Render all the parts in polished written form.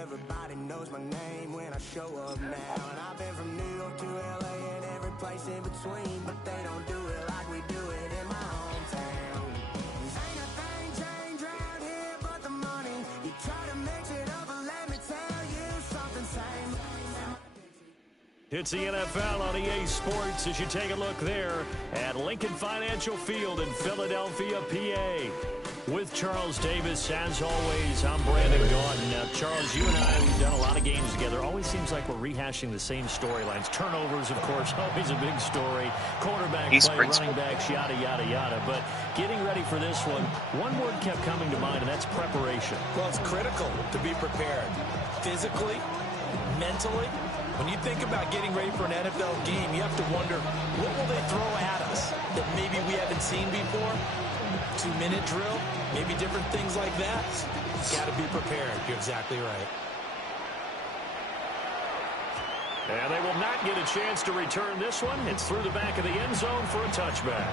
Everybody knows my name when I show up now. And I've been from New York to LA and every place in between, but they don't do it like we do it in my hometown. Ain't a thing changed around here but the money. You try to mix it up, but let me tell you something same. It's the NFL on EA Sports as you take a look there at Lincoln Financial Field in Philadelphia, PA. With Charles Davis, as always, I'm Brandon Gaudin. Now, Charles, you and I, we've done a lot of games together. Always seems like we're rehashing the same storylines. Turnovers, of course, always a big story. Quarterback play, running backs, yada, yada, yada. But getting ready for this one word kept coming to mind, and that's preparation. Well, it's critical to be prepared. Physically, mentally. When you think about getting ready for an NFL game, you have to wonder, what will they throw at us that maybe we haven't seen before? 2-minute drill, maybe different things like that. Got to be prepared. You're exactly right. And they will not get a chance to return this one. It's through the back of the end zone for a touchback.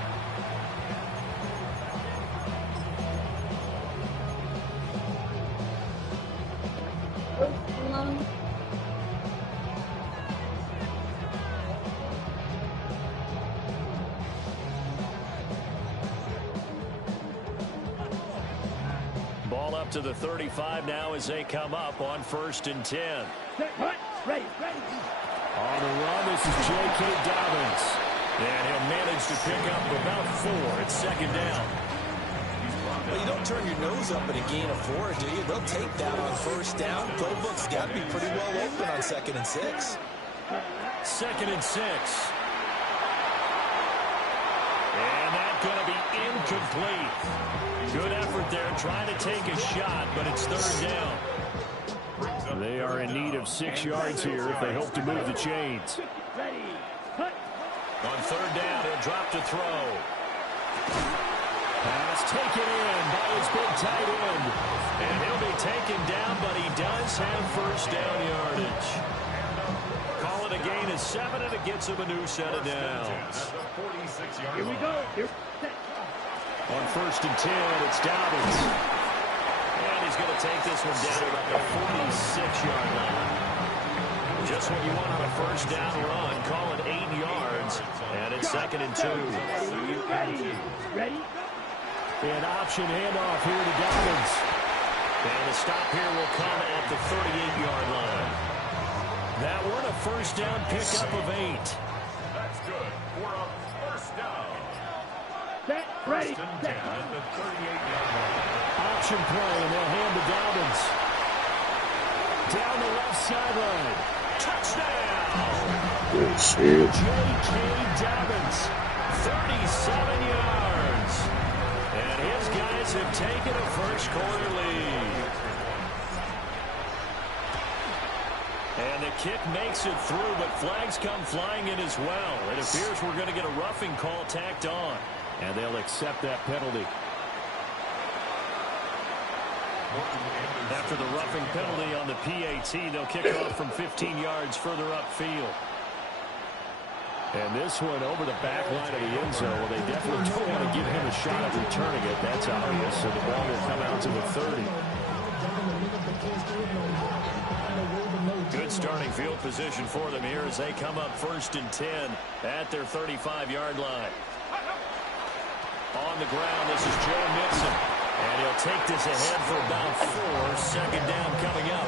Ball up to the 35 now as they come up on 1st and 10. Ready. On the run, this is J.K. Dobbins. And he'll manage to pick up about 4. It's 2nd down. Well, you don't turn your nose up at a gain of 4, do you? They'll take that on 1st down. Playbook's got to be pretty well open on 2nd and 6. 2nd and 6. And that's going to be incomplete. Good effort there, trying to take a shot, but it's 3rd down. They are in need of 6 yards here if they hope to move the chains. On 3rd down, he'll drop to throw. Pass taken in by his big tight end. And he'll be taken down, but he does have 1st down yardage. Call it a gain of 7, and it gets him a new set of downs. Here we go. On 1st and 10, it's Dobbins. And he's going to take this one down to about the 46-yard line. Just what you want on a 1st down run. Call it 8 yards. And it's 2nd and 2. Ready? An option handoff here to Dobbins. And the stop here will come at the 38-yard line. That one a 1st down pickup of 8. That's good for a 1st down. Ready. Option play, and they'll hand to Dobbins. Down the left sideline. Touchdown! J.K. Dobbins, 37 yards. And his guys have taken a first-quarter lead. And the kick makes it through, but flags come flying in as well. It appears we're going to get a roughing call tacked on. And they'll accept that penalty. After the roughing penalty on the PAT, they'll kick off from 15 yards further upfield. And this one over the back line of the end zone. Well, they definitely don't want to give him a shot at returning it. That's obvious. So the ball will come out to the 30. Good starting field position for them here as they come up 1st and 10 at their 35-yard line. On the ground, this is Joe Mixon. And he'll take this ahead for about 4. 2nd down coming up.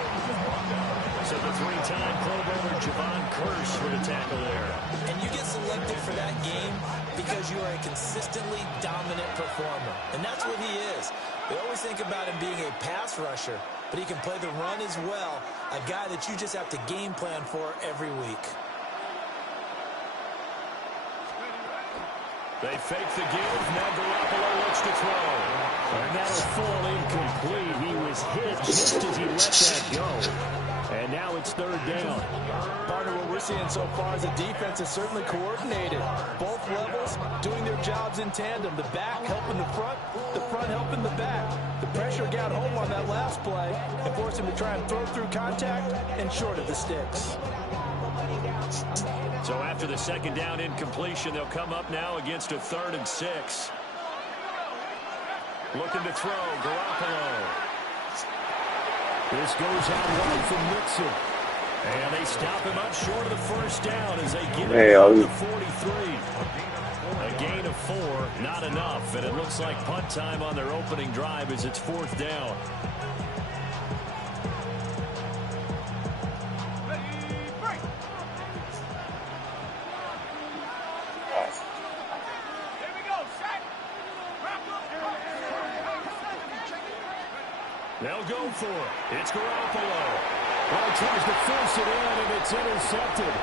So the 3-time Pro Bowler Javon Curse for the tackle there. And you get selected for that game because you are a consistently dominant performer. And that's what he is. They always think about him being a pass rusher, but he can play the run as well. A guy that you just have to game plan for every week. They fake the give. Now Garoppolo looks to throw. And that'll fall incomplete. He was hit just as he let that go. And now it's third down. Partner, what we're seeing so far is the defense is certainly coordinated. Both levels doing their jobs in tandem. The back helping the front helping the back. The pressure got home on that last play and forced him to try and throw through contact and short of the sticks. So after the second down incompletion, they'll come up now against a 3rd and 6. Looking to throw, Garoppolo. This goes out wide from Mixon. And they stop him up short of the first down as they get him up to 43. A gain of 4, not enough. And it looks like punt time on their opening drive as it's 4th down. They'll go for it. It's Garoppolo. Well, tries to force it in, and it's intercepted.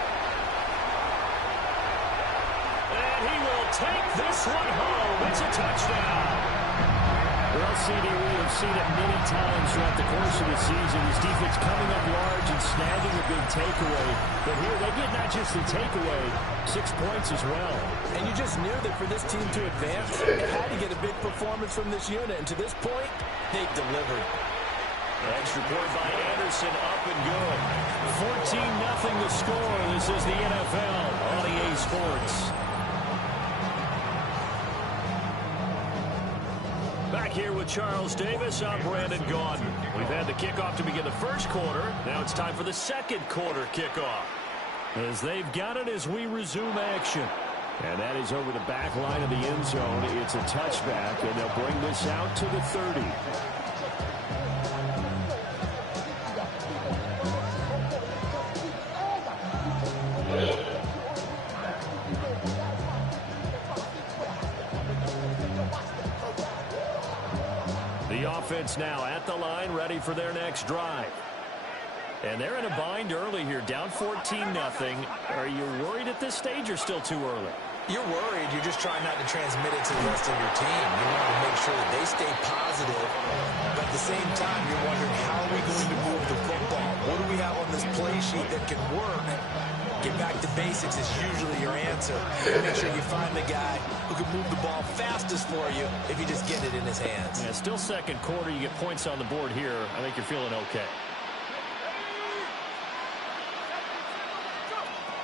And he will take this one home. It's a touchdown. Well, CD, we have seen it many times throughout the course of the season. This defense coming up large and snagging a big takeaway. But here, they get not just the takeaway, 6 points as well. And you just knew that for this team to advance, they had to get a big performance from this unit. And to this point, they've delivered. Extra point by Anderson, up and good. 14-0 the score. This is the NFL on EA Sports. Back here with Charles Davis, I'm Brandon Gaudin. We've had the kickoff to begin the first quarter. Now it's time for the second quarter kickoff. As they've got it as we resume action. And that is over the back line of the end zone. It's a touchback, and they'll bring this out to the 30. The offense now at the line, ready for their next drive. And they're in a bind early here, down 14-0. Are you worried at this stage or still too early? You're worried. You're just trying not to transmit it to the rest of your team. You want to make sure that they stay positive. But at the same time, you're wondering, how are we going to move the football? What do we have on this play sheet that can work? Get back to basics is usually your answer. Make sure you find the guy who can move the ball fastest for you if you just get it in his hands. Yeah, still second quarter. You get points on the board here. I think you're feeling okay.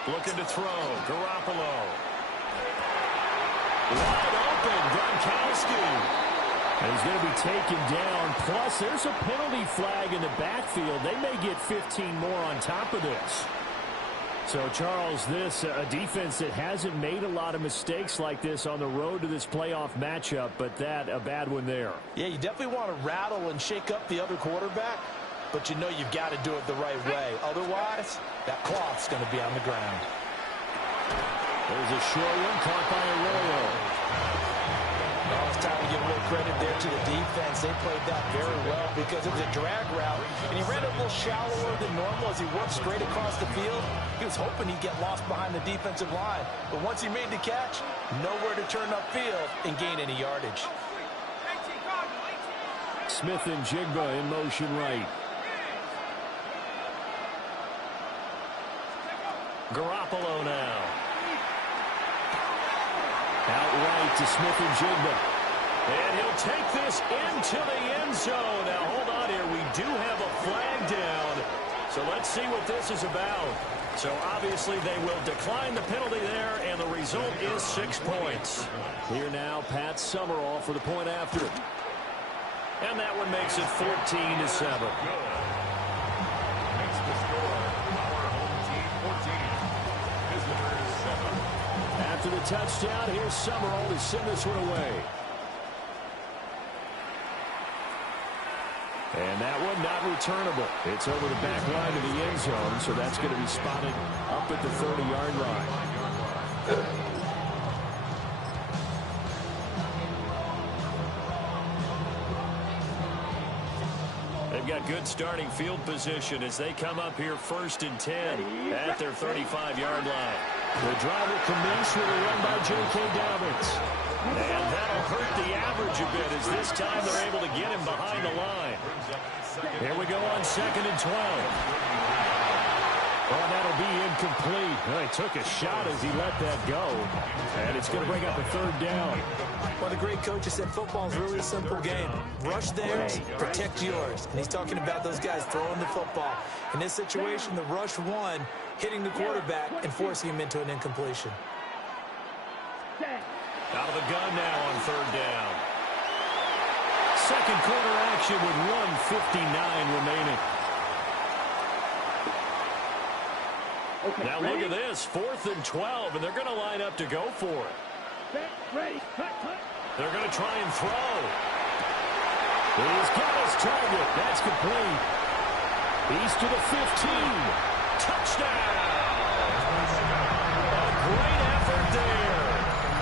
Looking to throw. Garoppolo. Wide open. Gronkowski. And he's going to be taken down. Plus, there's a penalty flag in the backfield. They may get 15 more on top of this. So, Charles, this a defense that hasn't made a lot of mistakes like this on the road to this playoff matchup, but that a bad one there. Yeah, you definitely want to rattle and shake up the other quarterback, but you know you've got to do it the right way. Otherwise, that cloth's going to be on the ground. There's a short one caught by Arroyo. Well, it's time to give a little credit there to the defense. They played that very well because it was a drag route, and he ran a little shallower than normal as he worked straight across the field. He was hoping he'd get lost behind the defensive line, but once he made the catch, nowhere to turn upfield and gain any yardage. Smith and Jigba in motion right. Garoppolo now. Outright to Smith and Jigba. And he'll take this into the end zone. Now, hold on here. We do have a flag down. So let's see what this is about. So obviously they will decline the penalty there, and the result is 6 points. Here now, Pat Summerall for the point after. And that one makes it 14-7. After the touchdown, here's Summerall to send this one away. And that one not returnable. It's over the back line of the end zone, so that's going to be spotted up at the 30-yard line. They've got good starting field position as they come up here 1st and 10 at their 35-yard line. The drive will commence with a run by J.K. Dobbins. And that'll hurt the average a bit as this time they're able to get him behind the line. Here we go on 2nd and 12. Oh, that'll be incomplete. Well, he took a shot as he let that go. And it's going to bring up a third down. Well, the great coach has said football is really a simple game. Rush theirs, protect yours. And he's talking about those guys throwing the football. In this situation, the rush one, hitting the quarterback and forcing him into an incompletion. Out of the gun now on third down. Second quarter action with 1:59 remaining. Now look at this, 4th and 12, and they're going to line up to go for it. Ready. Cut. They're going to try and throw. He's got his target. That's complete. He's to the 15. Touchdown! A great effort there.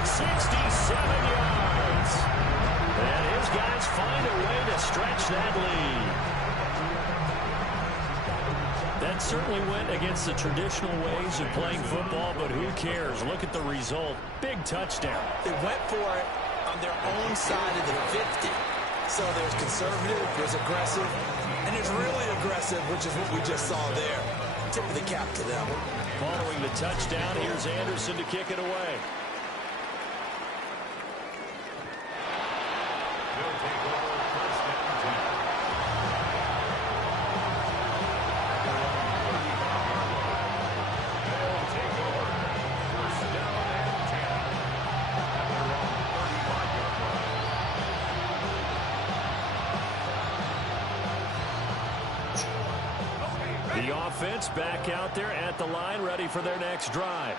67 yards. And his guys find a way to stretch that lead. That certainly went against the traditional ways of playing football, but who cares? Look at the result. Big touchdown. They went for it on their own side of the 50. So there's conservative, there's aggressive, and there's really aggressive, which is what we just saw there. Tip of the cap to them. Following the touchdown, here's Anderson to kick it away. They'll take over first down 10. The offense back out there at the line, ready for their next drive.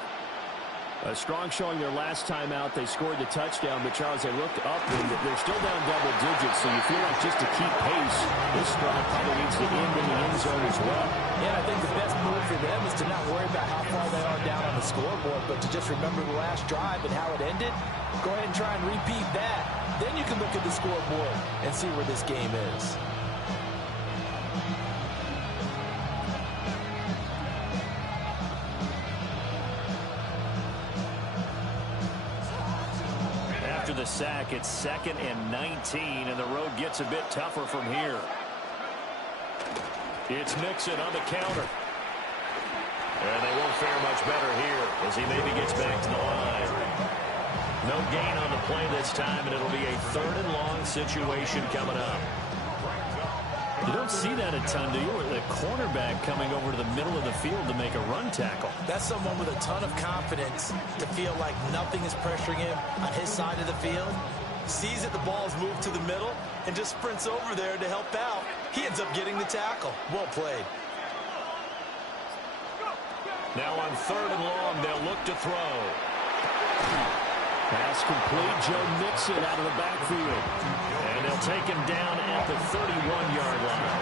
A strong showing their last time out. They scored the touchdown, but Charles, they looked up and they're still down double digits, so you feel like just to keep pace, this drive probably needs to end in the end zone as well. Yeah, I think the best move for them is to not worry about how far they are down on the scoreboard, but to just remember the last drive and how it ended. Go ahead and try and repeat that. Then you can look at the scoreboard and see where this game is. The sack, it's 2nd and 19, and the road gets a bit tougher from here. It's Mixon on the counter. And they won't fare much better here as he maybe gets back to the line. No gain on the play this time, and it'll be a 3rd and long situation coming up. You don't see that a ton, do you? With the cornerback coming over to the middle of the field to make a run tackle. That's someone with a ton of confidence to feel like nothing is pressuring him on his side of the field. Sees that the ball is moved to the middle and just sprints over there to help out. He ends up getting the tackle. Well played. Now on 3rd and long, they'll look to throw. Pass complete. Joe Mixon out of the backfield. And they'll take him down at the 31-yard line.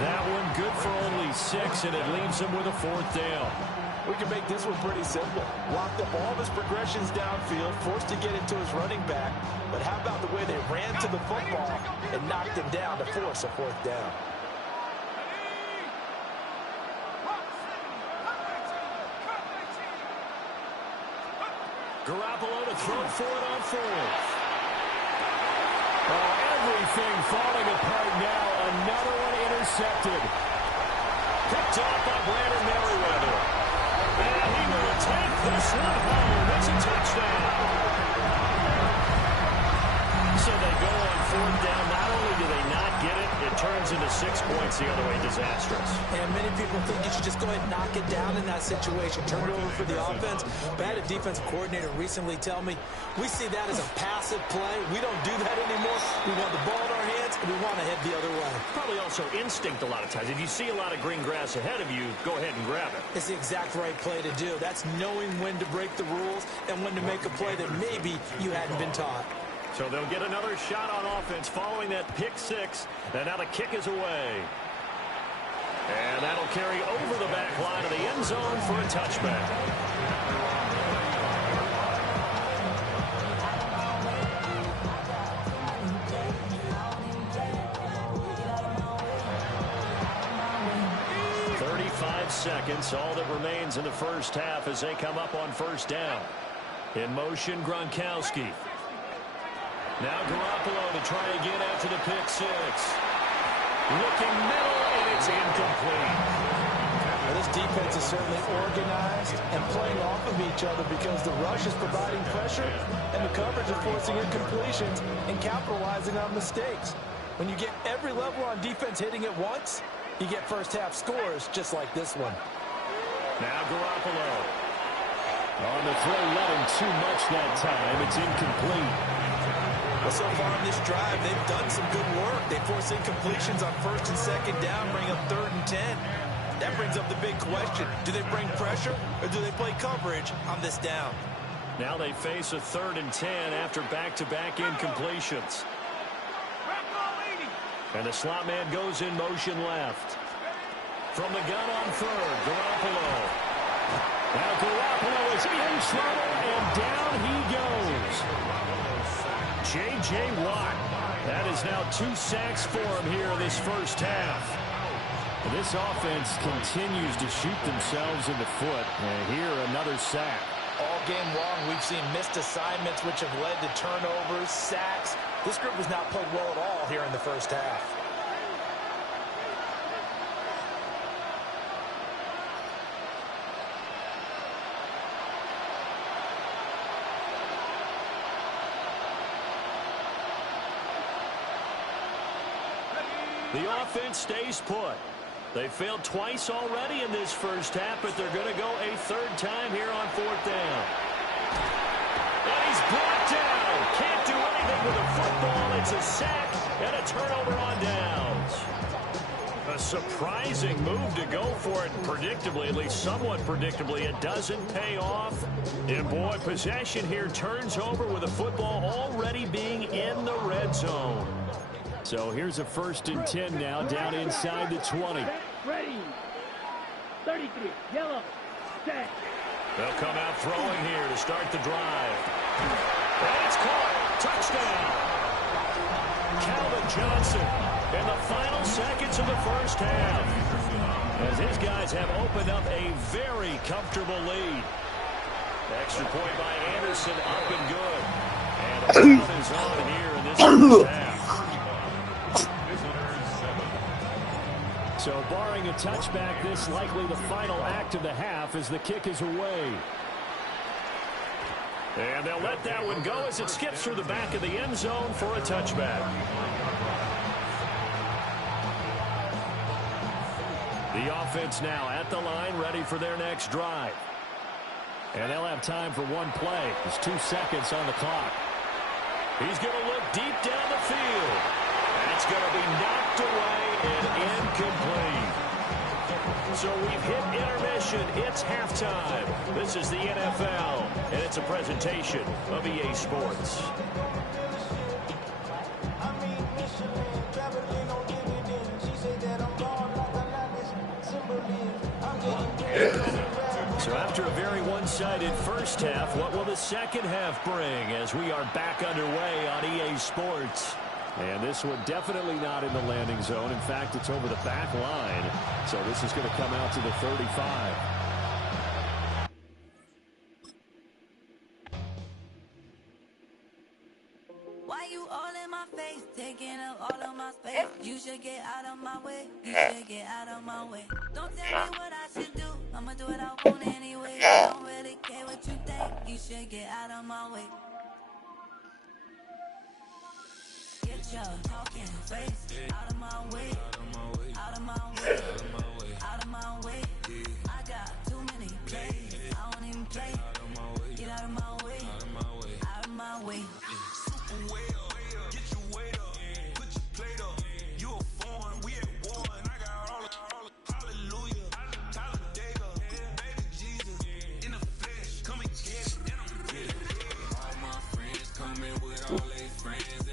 That one good for only 6, and it leaves him with a 4th down. We can make this one pretty simple. Locked up all of his progressions downfield, forced to get it to his running back. But how about the way they ran to the football and knocked him down to force a 4th down? Garoppolo to throw for it on 4th. Oh, everything falling apart now. Another one intercepted. Picked off by Brandon Merriweather. And he will take this one home. It's a touchdown. So they go on 4th down. Not only do they not get it, it turns into 6 points the other way. Disastrous. And many people think you should just go ahead and knock it down in that situation. Turn it over for the offense. But I had a defensive coordinator recently tell me, we see that as a passive play. We don't do that anymore. We want the ball in our hands, and we want to head the other way. Probably also instinct a lot of times. If you see a lot of green grass ahead of you, go ahead and grab it. It's the exact right play to do. That's knowing when to break the rules and when to make a play that maybe you hadn't been taught. So they'll get another shot on offense following that pick 6. And now the kick is away. And that'll carry over the back line of the end zone for a touchback. Seconds, all that remains in the first half as they come up on 1st down. In motion, Gronkowski. Now Garoppolo to try again after the pick 6. Looking middle, and it's incomplete. Well, This defense is certainly organized and playing off of each other because the rush is providing pressure and the coverage is forcing incompletions and capitalizing on mistakes. When you get every level on defense hitting at once, you get first half scores just like this one. Now Garoppolo. On the throw, not in too much that time. It's incomplete. Well, so far in this drive, they've done some good work. They force incompletions on first and second down, bring up 3rd and 10. That brings up the big question. Do they bring pressure or do they play coverage on this down? Now they face a 3rd and 10 after back-to-back incompletions. And the slot man goes in motion left. From the gun on 3rd, Garoppolo. Now Garoppolo is in trouble, and down he goes. J.J. Watt. That is now 2 sacks for him here in this first half. This offense continues to shoot themselves in the foot. And here, another sack. All game long, we've seen missed assignments, which have led to turnovers, sacks. This group has not played well at all here in the first half. The offense stays put. They failed twice already in this first half, but they're going to go a 3rd time here on 4th down. And he's brought down. Can't do anything with a football. It's a sack and a turnover on downs. A surprising move to go for it predictably, at least somewhat predictably. It doesn't pay off. And boy, possession here turns over with the football already being in the red zone. So here's a 1st and 10 now, down inside the 20. Ready. 33. Yellow. Set. They'll come out throwing here to start the drive. And it's caught. Touchdown. Calvin Johnson in the final seconds of the first half. As his guys have opened up a very comfortable lead. Extra point by Anderson, up and good. And the crowd is on here in this first half. So barring a touchback, this likely the final act of the half as the kick is away. And they'll let that one go as it skips through the back of the end zone for a touchback. The offense now at the line, ready for their next drive. And they'll have time for one play. There's 2 seconds on the clock. He's going to look deep down the field. That's going to be knocked away and incomplete. So we've hit intermission. It's halftime. This is the NFL, and it's a presentation of EA Sports. So after a very one-sided first half, what will the second half bring as we are back underway on EA Sports? And this one definitely not in the landing zone. In fact, it's over the back line. So this is going to come out to the 35. Why you all in my face, taking up all of my space? You should get out of my way. You should get out of my way. Don't tell me what I should do. I'ma do what I want anyway. I don't really care what you think. You should get out of my way. Get your talking face out of my way. Out of my way. Out of my way. I got too many plays. I don't even play. Get out of my way. Out of my way. With all their friends